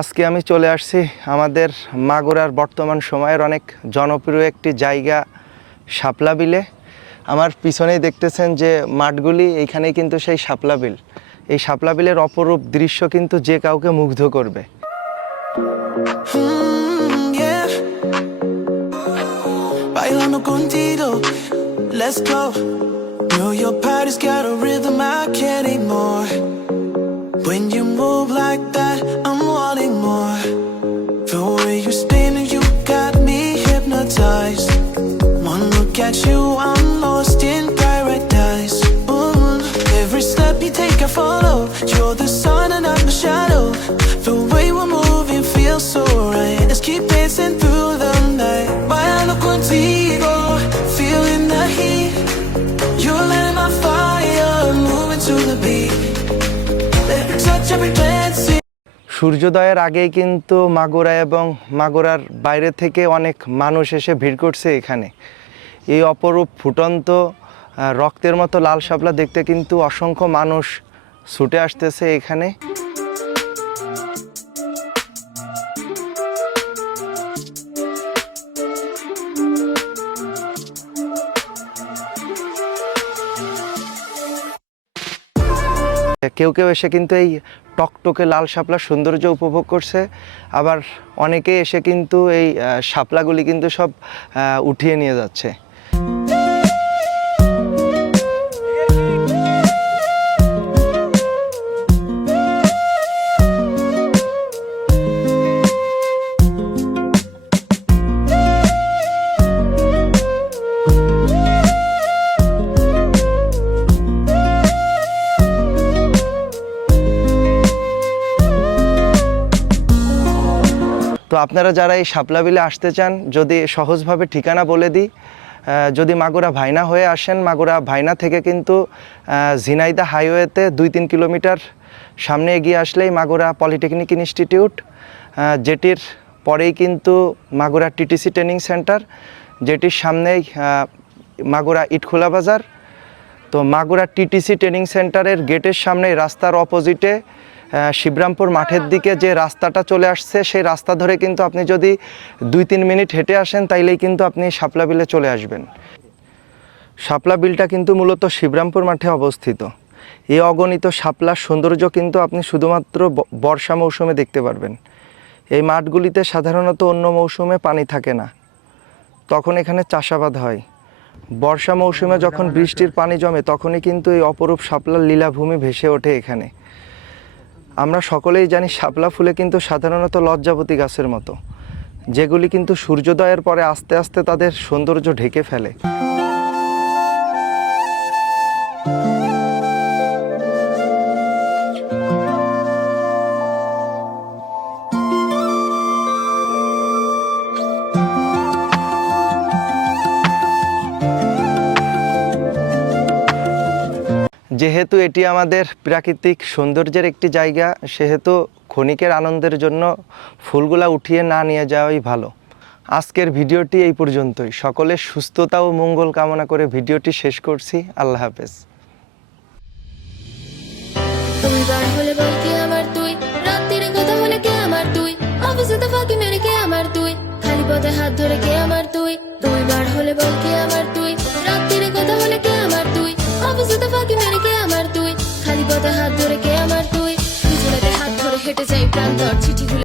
আজকে আমি চলে আসছি আমাদের মাগুরার বর্তমান সময়ের অনেক জনপ্রিয় একটি জায়গা শাপলা বিলে আমার পিছনেই দেখতেছেন যে মাঠগুলি এইখানেই কিন্তু সেই শাপলা বিল এই শাপলা বিলের অপরূপ দৃশ্য কিন্তু যে কাউকে মুগ্ধ করবে। Mm, move like that, at you, I'm lost in paradise. Mm -hmm. Every step you take, I follow. You're the sun and I'm the shadow. The way we're moving feels so right. Let's keep dancing through the night. Bailando contigo, feeling the heat. You're lighting my fire, moving to the beat. Touch every glance. সূর্যোদয়ের আগেই কিন্তু মাগুরা এবং মাগুরার বাইরে থেকে অনেক মানুষ এসে ভিড় করছে এখানে এই অপরূপ ফুটন্ত রক্তের মতো লাল শাপলা দেখতে কিন্তু অসংখ্য মানুষ ছুটে আসতেছে এখানে। কেউ কেউ এসে কিন্তু এই টকটকে লাল শাপলার সৌন্দর্য উপভোগ করছে। আবার অনেকে এসে কিন্তু এই শাপলাগুলি কিন্তু সব উঠিয়ে নিয়ে যাচ্ছে। তো আপনারা যারা এই শাপলা বিলে আসতে চান, যদি সহজভাবে ঠিকানা বলে দিই যদি মাগুরা ভাইনা হয়ে আসেন, মাগুরা ভাইনা থেকে কিন্তু ঝিনাইদা হাইওয়েতে দুই তিন কিলোমিটার সামনে এগিয়ে আসলেই মাগুরা পলিটেকনিক ইনস্টিটিউট যেটির পরেই কিন্তু মাগুরা টিটিসি ট্রেনিং সেন্টার, যেটির সামনেই মাগুরা ইটখোলা বাজার। তো মাগুরা টিটিসি ট্রেনিং সেন্টারের গেটের সামনে রাস্তার অপোজিটে শিবরামপুর মাঠের দিকে যে রাস্তাটা চলে আসছে, সেই রাস্তা ধরে কিন্তু আপনি যদি দুই তিন মিনিট হেঁটে আসেন, তাইলেই কিন্তু আপনি শাপলা বিলে চলে আসবেন। শাপলা বিলটা কিন্তু মূলত শিবরামপুর মাঠে অবস্থিত। এই অগণিত শাপলার সৌন্দর্য কিন্তু আপনি শুধুমাত্র বর্ষা মৌসুমে দেখতে পারবেন। এই মাঠগুলিতে সাধারণত অন্য মৌসুমে পানি থাকে না। তখন এখানে চাষাবাদ হয়। বর্ষা মৌসুমে যখন বৃষ্টির পানি জমে, তখনই কিন্তু এই অপরূপ শাপলার লীলাভূমি ভেসে ওঠে এখানে। আমরা সকলেই জানি শাপলা ফুলে কিন্তু সাধারণত লজ্জাবতী গাছের মতো। যেগুলি কিন্তু সূর্যোদয়ের পরে আস্তে আস্তে তাদের সৌন্দর্য ঢেকে ফেলে। যেহেতু এটি আমাদের প্রাকৃতিক সৌন্দর্যের একটি জায়গা, সেহেতু ক্ষণিকের আনন্দের জন্য ফুলগুলা উঠিয়ে না নিয়ে যাওয়াই ভালো। আজকের ভিডিওটি এই পর্যন্তই। সকলের সুস্থতা ও মঙ্গল কামনা করে ভিডিওটি শেষ করছি। আল্লাহ হাফেজ। বার হলে বল কি আমার তুই। রাত্রির কথা হলে